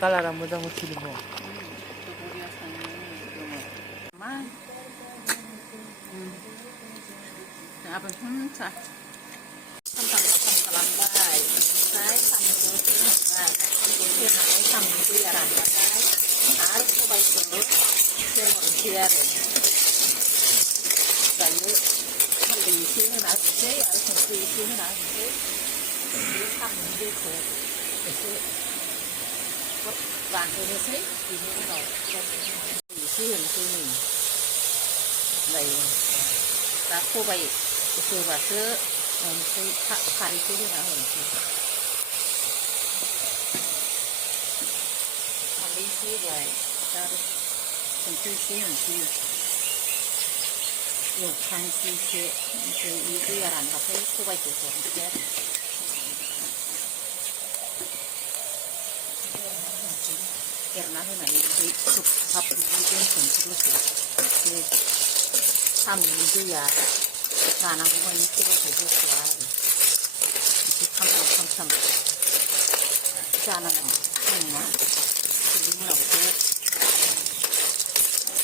कालारा मोजां उथिदों न' गाबोन हमसा सामफ्राम खालामबाय ओमफ्राय साम'खौ सेरबाय सेरनानै साम'नि दैया रानबाथाय आरो सबायखौ सेरहरनोसै आरो दायो हालदै एसे होना होनोसै आरो संख्रि एसे होना होनोसै बे साम'नि दैखौ एसे रानहोनोसै बेनि उनाव एसे होनोसै नै ओमफ्राय दा सबाय होबासो ओमफ्राय खारैखौ होना होनोसै हालदै एसे होबाय दा संख्रि एसे होनोसै एवखांसै एसे ओमफ्राय बे दैया रानबाथाय सबायखौ हरनोसै आरो एरना होनानै ओमफ्राय खोबहाबनानै दोनथ'नोसै दसे बे साम'नि दैया रानांगौ मानि सबायखौ होथ'आ आरो एसे खामफ्राम जानांगौ साम'आ बेनि उनावसो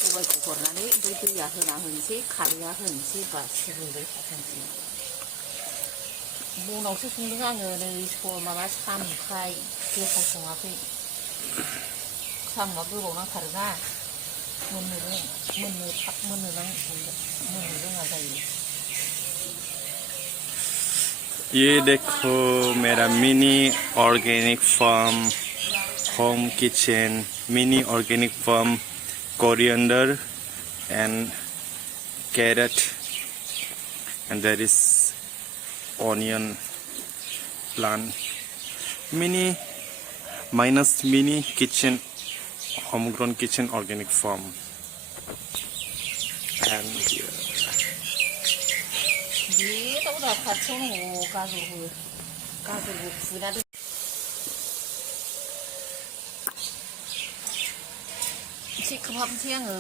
सबायखौ हरनानै ओमफ्राय दैया होना होनोसै खारैया होनोसै बास रुइबाय थाथोंसै बनावसो संदों आङो नै माबा साम'खाय गेसाव सङाखै साम'आ गोबाव नांथारोना थाब मोननो रोङा जायो ये देखो मेरा mini organic farm home kitchen mini organic farm coriander and carrot and there is onion plant mini kitchen homegrown kitchen organic farm and here एसे खोबहाबनोसै आङो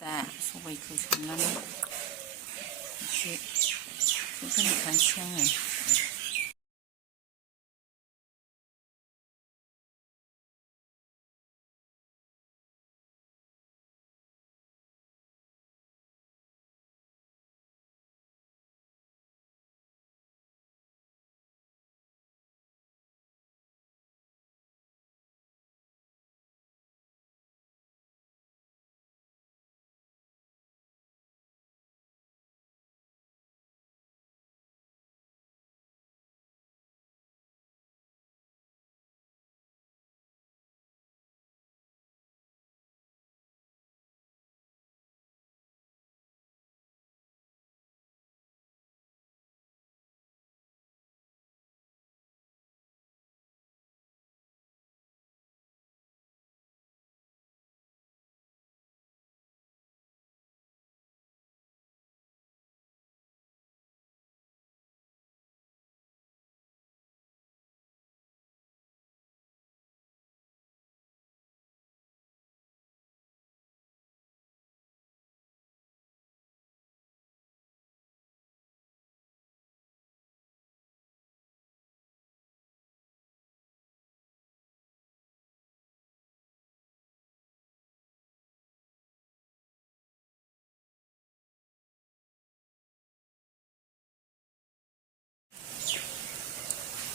दा सबायखौ संनानै एसे होखानोसै आङो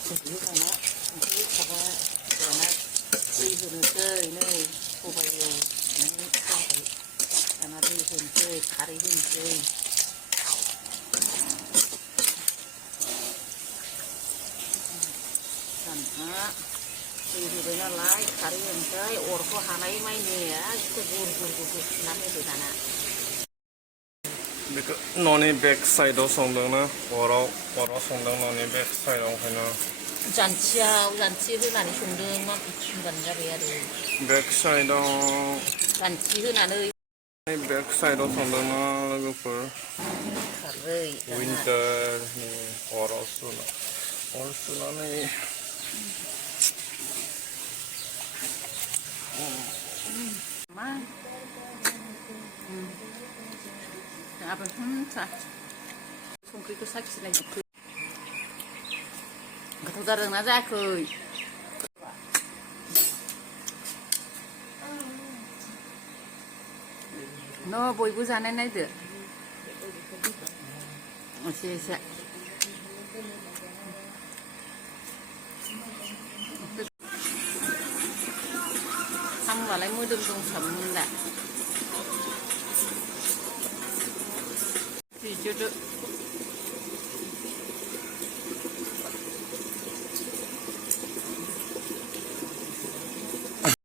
दाना संख्रि होखाबाय दाना दै होनोसै नै सबायाव जाबाय दाना दै होनोसै खारै होनोसै दाना दै होबाय नालाय खारै होनोसै अरखौ हानाय माइनि गुर सुना होदो दाना बेखौ न'नि बेक साइडआव संदोंना अराव संदों न'नि बेक साइडआव ओंखायनो जान्थि होनानै संदों होनबानो जाबाय आरो बेक साइडआव जान्थि होनानै बेक साइडआव संदोंना लोगोफोर खारै विन्टारनि अर सुनानै आबै सा संख्रिखौ साखिनाय गोथाव जादोंना जायाखै न' बयबो जानाय नायदो एसे एसे साम'आलाय मोदोम दंसाबोमोन दा बिजोदो